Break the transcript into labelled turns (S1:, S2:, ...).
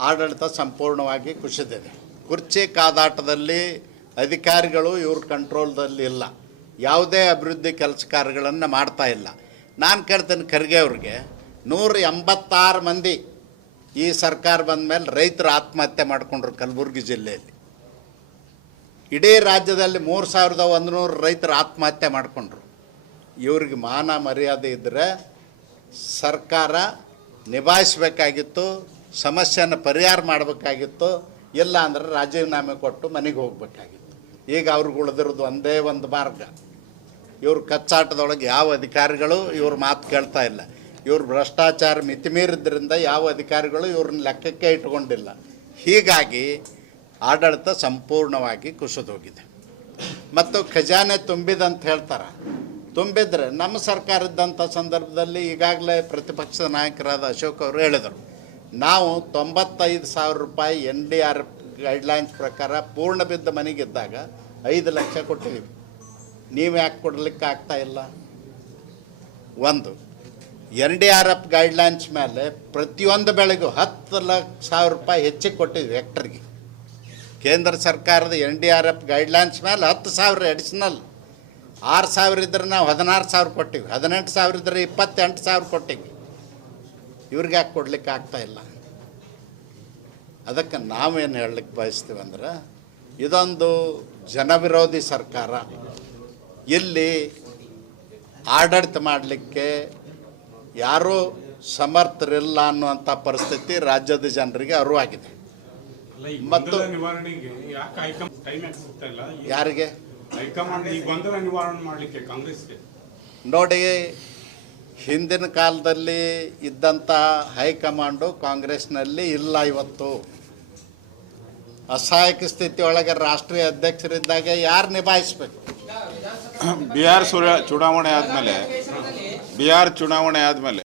S1: ಆಡಳಿತ ಸಂಪೂರ್ಣವಾಗಿ ಕುಸಿದಿದೆ. ಕುರ್ಚಿ ಕಾದಾಟದಲ್ಲಿ ಅಧಿಕಾರಿಗಳು ಇವ್ರ ಕಂಟ್ರೋಲ್ದಲ್ಲಿ ಇಲ್ಲ. ಯಾವುದೇ ಅಭಿವೃದ್ಧಿ ಕೆಲಸ ಕಾರ್ಯಗಳನ್ನು ಮಾಡ್ತಾ ಇಲ್ಲ. ನಾನು ಕೇಳ್ತೇನೆ ಖರ್ಗೆ ಅವ್ರಿಗೆ, ನೂರ ಎಂಬತ್ತಾರು ಮಂದಿ ಈ ಸರ್ಕಾರ ಬಂದ ಮೇಲೆ ರೈತರು ಆತ್ಮಹತ್ಯೆ ಮಾಡಿಕೊಂಡ್ರು ಕಲಬುರಗಿ ಜಿಲ್ಲೆಯಲ್ಲಿ. ಇಡೀ ರಾಜ್ಯದಲ್ಲಿ ಮೂರು ಸಾವಿರದ ಒಂದು ನೂರು ರೈತರು ಆತ್ಮಹತ್ಯೆ ಮಾಡಿಕೊಂಡ್ರು. ಇವ್ರಿಗೆ ಮಾನ ಮರ್ಯಾದೆ ಇದ್ದರೆ ಸರ್ಕಾರ ನಿಭಾಯಿಸಬೇಕಾಗಿತ್ತು. ಸಮಸ್ಯೆನ ಪರಿಹಾರ ಮಾಡಬೇಕಾಗಿತ್ತು, ಇಲ್ಲ ಅಂದ್ರೆ ರಾಜೀನಾಮೆ ಕೊಟ್ಟು ಮನೆಗೆ ಹೋಗ್ಬೇಕಾಗಿತ್ತು. ಈಗ ಅವ್ರಿಗೆ ಉಳಿದಿರೋದು ಒಂದೇ ಒಂದು ಮಾರ್ಗ. ಇವ್ರ ಕಚ್ಚಾಟದೊಳಗೆ ಯಾವ ಅಧಿಕಾರಿಗಳು, ಇವ್ರ ಮಾತು ಕೇಳ್ತಾ ಇಲ್ಲ. ಇವ್ರು ಭ್ರಷ್ಟಾಚಾರ ಮಿತಿಮೀರಿದ್ರಿಂದ ಯಾವ ಅಧಿಕಾರಿಗಳು ಇವ್ರನ್ನ ಲೆಕ್ಕಕ್ಕೆ ಇಟ್ಕೊಂಡಿಲ್ಲ. ಹೀಗಾಗಿ ಆಡಳಿತ ಸಂಪೂರ್ಣವಾಗಿ ಕುಸಿದೋಗಿದೆ. ಮತ್ತು ಖಜಾನೆ ತುಂಬಿದಂತ ಹೇಳ್ತಾರೆ. ತುಂಬಿದ್ರೆ ನಮ್ಮ ಸರ್ಕಾರ ಇದ್ದಂಥ ಸಂದರ್ಭದಲ್ಲಿ ಈಗಾಗಲೇ ಪ್ರತಿಪಕ್ಷದ ನಾಯಕರಾದ ಅಶೋಕ್ ಅವರು ಹೇಳಿದರು. ನಾವು ತೊಂಬತ್ತೈದು ಸಾವಿರ ರೂಪಾಯಿ ಎನ್ ಡಿ ಆರ್ ಗೈಡ್ಲೈನ್ಸ್ ಪ್ರಕಾರ ಪೂರ್ಣ ಬಿದ್ದ ಮನೆಗಿದ್ದಾಗ ಐದು ಲಕ್ಷ ಕೊಟ್ಟಿದ್ದೀವಿ. ನೀವು ಯಾಕೆ ಕೊಡಲಿಕ್ಕೆ ಆಗ್ತಾ ಇಲ್ಲ? ಒಂದು, N D R F guidelines ಮೇಲೆ ಪ್ರತಿಯೊಂದು ಬೆಳೆಗೂ ಹತ್ತು ಲಕ್ಷ ಸಾವಿರ ರೂಪಾಯಿ ಹೆಚ್ಚಿಗೆ ಕೊಟ್ಟಿದ್ವಿ ಹೆಕ್ಟರ್ಗೆ ಕೇಂದ್ರ ಸರ್ಕಾರದ N D R F guidelines ಮೇಲೆ ಹತ್ತು ಸಾವಿರ ಅಡಿಷನಲ್ ಆರು ಸಾವಿರ ಇದ್ರೆ ನಾವು ಹದಿನಾರು ಸಾವಿರ ಕೊಟ್ಟಿವಿ. ಹದಿನೆಂಟು ಸಾವಿರ ಇದ್ರೆ ಇಪ್ಪತ್ತೆಂಟು ಸಾವಿರ ಕೊಟ್ಟಿವಿ. ಇವ್ರಿಗೆ ಯಾಕೆ ಕೊಡ್ಲಿಕ್ಕೆ ಆಗ್ತಾ ಇಲ್ಲ? ಅದಕ್ಕೆ ನಾವೇನು ಹೇಳಲಿಕ್ಕೆ ಬಯಸ್ತೀವಿ ಅಂದ್ರೆ ಇದೊಂದು ಜನವಿರೋಧಿ ಸರ್ಕಾರ. ಇಲ್ಲಿ ಆಡಳಿತ ಮಾಡಲಿಕ್ಕೆ ಯಾರೂ ಸಮರ್ಥರಿಲ್ಲ ಅನ್ನುವಂಥ ಪರಿಸ್ಥಿತಿ ರಾಜ್ಯದ ಜನರಿಗೆ ಅರಿವಾಗಿದೆ. ಮತ್ತು- ಯಾರಿಗೆ?
S2: ಹೈಕಮಾಂಡ್ ಈ ಗೊಂದಲ ನಿವಾರಣೆ ಮಾಡಲಿಕ್ಕೆ ಕಾಂಗ್ರೆಸ್ಗೆ.
S1: ನೋಡಿ ಹಿಂದಿನ ಕಾಲದಲ್ಲಿ ಇದ್ದಂಥ ಹೈಕಮಾಂಡು ಕಾಂಗ್ರೆಸ್ನಲ್ಲಿ ಇಲ್ಲ ಇವತ್ತು. ಅಸಹಾಯಕ ಸ್ಥಿತಿ ಒಳಗೆ ರಾಷ್ಟ್ರೀಯ ಅಧ್ಯಕ್ಷರಿದ್ದಾಗೆ ಯಾರು ನಿಭಾಯಿಸ್ಬೇಕು?
S3: ಬಿಹಾರ್ ಸುರ, ಚುನಾವಣೆ ಆದಮೇಲೆ, ಬಿಹಾರ್ ಚುನಾವಣೆ ಆದಮೇಲೆ